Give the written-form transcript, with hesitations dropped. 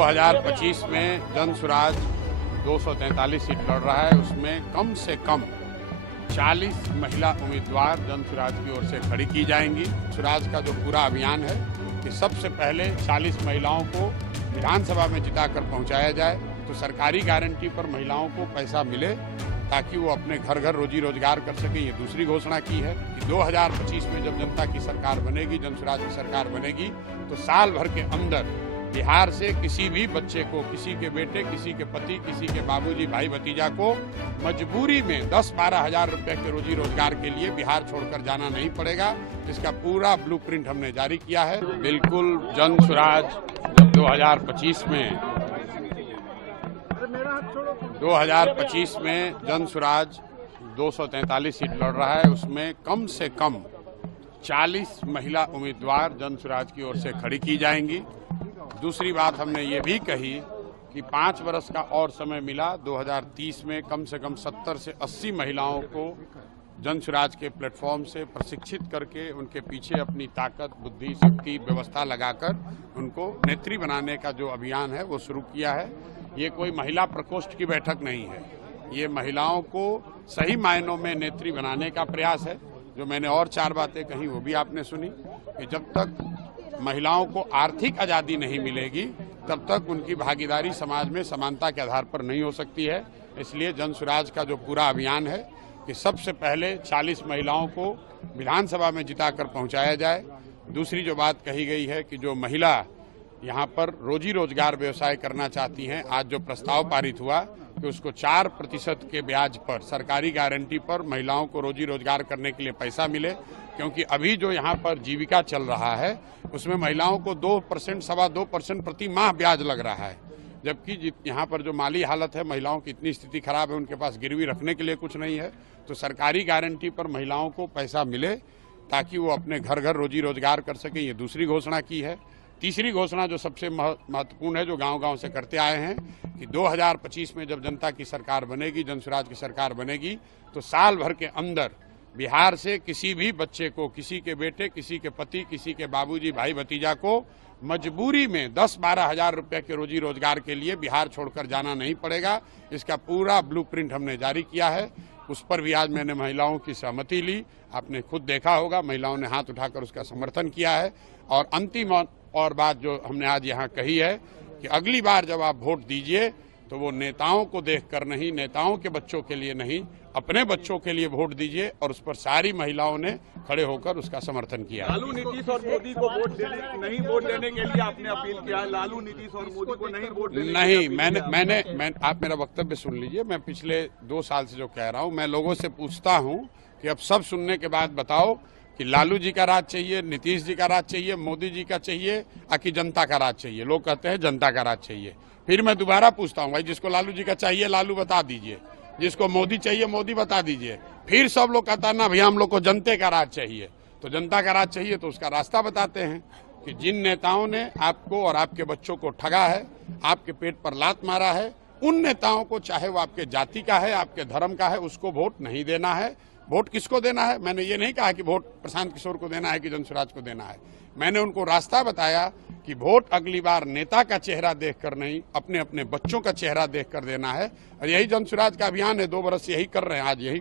2025 में जन स्वराज 243 सीट लड़ रहा है। उसमें कम से कम 40 महिला उम्मीदवार जन स्वराज की ओर से खड़ी की जाएंगी। स्वराज का जो पूरा अभियान है कि सबसे पहले 40 महिलाओं को विधानसभा में जिताकर पहुंचाया जाए, तो सरकारी गारंटी पर महिलाओं को पैसा मिले ताकि वो अपने घर घर रोजी रोजगार कर सके। ये दूसरी घोषणा की है कि 2025 में जब जनता की सरकार बनेगी, जन स्वराज की सरकार बनेगी, तो साल भर के अंदर बिहार से किसी भी बच्चे को, किसी के बेटे, किसी के पति, किसी के बाबूजी, भाई भतीजा को मजबूरी में 10-12 हजार रुपए के रोजी रोजगार के लिए बिहार छोड़कर जाना नहीं पड़ेगा। इसका पूरा ब्लूप्रिंट हमने जारी किया है। बिल्कुल जन स्वराज जब 2025 में जन स्वराज 243 सीट लड़ रहा है। उसमें कम से कम 40 महिला उम्मीदवार जन स्वराज की ओर से खड़ी की जाएंगी। दूसरी बात हमने ये भी कही कि 5 वर्ष का और समय मिला। 2030 में कम से कम 70 से 80 महिलाओं को जन स्वराज के प्लेटफॉर्म से प्रशिक्षित करके उनके पीछे अपनी ताकत, बुद्धि, शक्ति, व्यवस्था लगाकर उनको नेत्री बनाने का जो अभियान है वो शुरू किया है। ये कोई महिला प्रकोष्ठ की बैठक नहीं है, ये महिलाओं को सही मायनों में नेत्री बनाने का प्रयास है। जो मैंने और 4 बातें कही वो भी आपने सुनी कि जब तक महिलाओं को आर्थिक आज़ादी नहीं मिलेगी तब तक उनकी भागीदारी समाज में समानता के आधार पर नहीं हो सकती है। इसलिए जन स्वराज का जो पूरा अभियान है कि सबसे पहले 40 महिलाओं को विधानसभा में जिताकर पहुंचाया जाए। दूसरी जो बात कही गई है कि जो महिला यहाँ पर रोजी रोजगार व्यवसाय करना चाहती हैं, आज जो प्रस्ताव पारित हुआ कि उसको 4% के ब्याज पर, सरकारी गारंटी पर महिलाओं को रोजी रोजगार करने के लिए पैसा मिले। क्योंकि अभी जो यहाँ पर जीविका चल रहा है उसमें महिलाओं को 2%, 2.25% प्रति माह ब्याज लग रहा है, जबकि यहाँ पर जो माली हालत है, महिलाओं की इतनी स्थिति खराब है, उनके पास गिरवी रखने के लिए कुछ नहीं है। तो सरकारी गारंटी पर महिलाओं को पैसा मिले ताकि वो अपने घर घर रोजी रोजगार कर सकें। ये दूसरी घोषणा की है। तीसरी घोषणा जो सबसे महत्वपूर्ण है, जो गांव-गांव से करते आए हैं कि 2025 में जब जनता की सरकार बनेगी, जन स्वराज की सरकार बनेगी, तो साल भर के अंदर बिहार से किसी भी बच्चे को, किसी के बेटे, किसी के पति, किसी के बाबूजी, भाई भतीजा को मजबूरी में 10-12 हजार रुपए के रोजी रोजगार के लिए बिहार छोड़कर जाना नहीं पड़ेगा। इसका पूरा ब्लूप्रिंट हमने जारी किया है। उस पर भी आज मैंने महिलाओं की सहमति ली। आपने खुद देखा होगा, महिलाओं ने हाथ उठाकर उसका समर्थन किया है। और अंतिम और बात जो हमने आज यहाँ कही है कि अगली बार जब आप वोट दीजिए तो वो नेताओं को देखकर नहीं, नेताओं के बच्चों के लिए नहीं, अपने बच्चों के लिए वोट दीजिए। और उस पर सारी महिलाओं ने खड़े होकर उसका समर्थन किया। लालू, नीतीश और मोदी को वोट देने के लिए आपने अपील किया है। लालू, नीतीश और मोदी को नहीं वोट देने नहीं, मैंने आप मेरा वक्तव्य सुन लीजिए। मैं पिछले 2 साल से जो कह रहा हूँ, मैं लोगों से पूछता हूँ कि अब सब सुनने के बाद बताओ कि लालू जी का राज चाहिए, नीतीश जी का राज चाहिए, मोदी जी का चाहिए, या कि जनता का राज चाहिए। लोग कहते हैं जनता का राज चाहिए। फिर मैं दोबारा पूछता हूँ, भाई जिसको लालू जी का चाहिए लालू बता दीजिए, जिसको मोदी चाहिए मोदी बता दीजिए। फिर सब लोग कहता है ना भैया हम लोग को जनता का राज चाहिए। तो जनता का राज चाहिए तो उसका रास्ता बताते हैं कि जिन नेताओं ने आपको और आपके बच्चों को ठगा है, आपके पेट पर लात मारा है, उन नेताओं को, चाहे वो आपके जाति का है, आपके धर्म का है, उसको वोट नहीं देना है। वोट किसको देना है? मैंने ये नहीं कहा कि वोट प्रशांत किशोर को देना है कि जन स्वराज को देना है। मैंने उनको रास्ता बताया कि वोट अगली बार नेता का चेहरा देखकर नहीं, अपने अपने बच्चों का चेहरा देखकर देना है। और यही जन स्वराज का अभियान है। 2 बरस यही कर रहे हैं, आज यही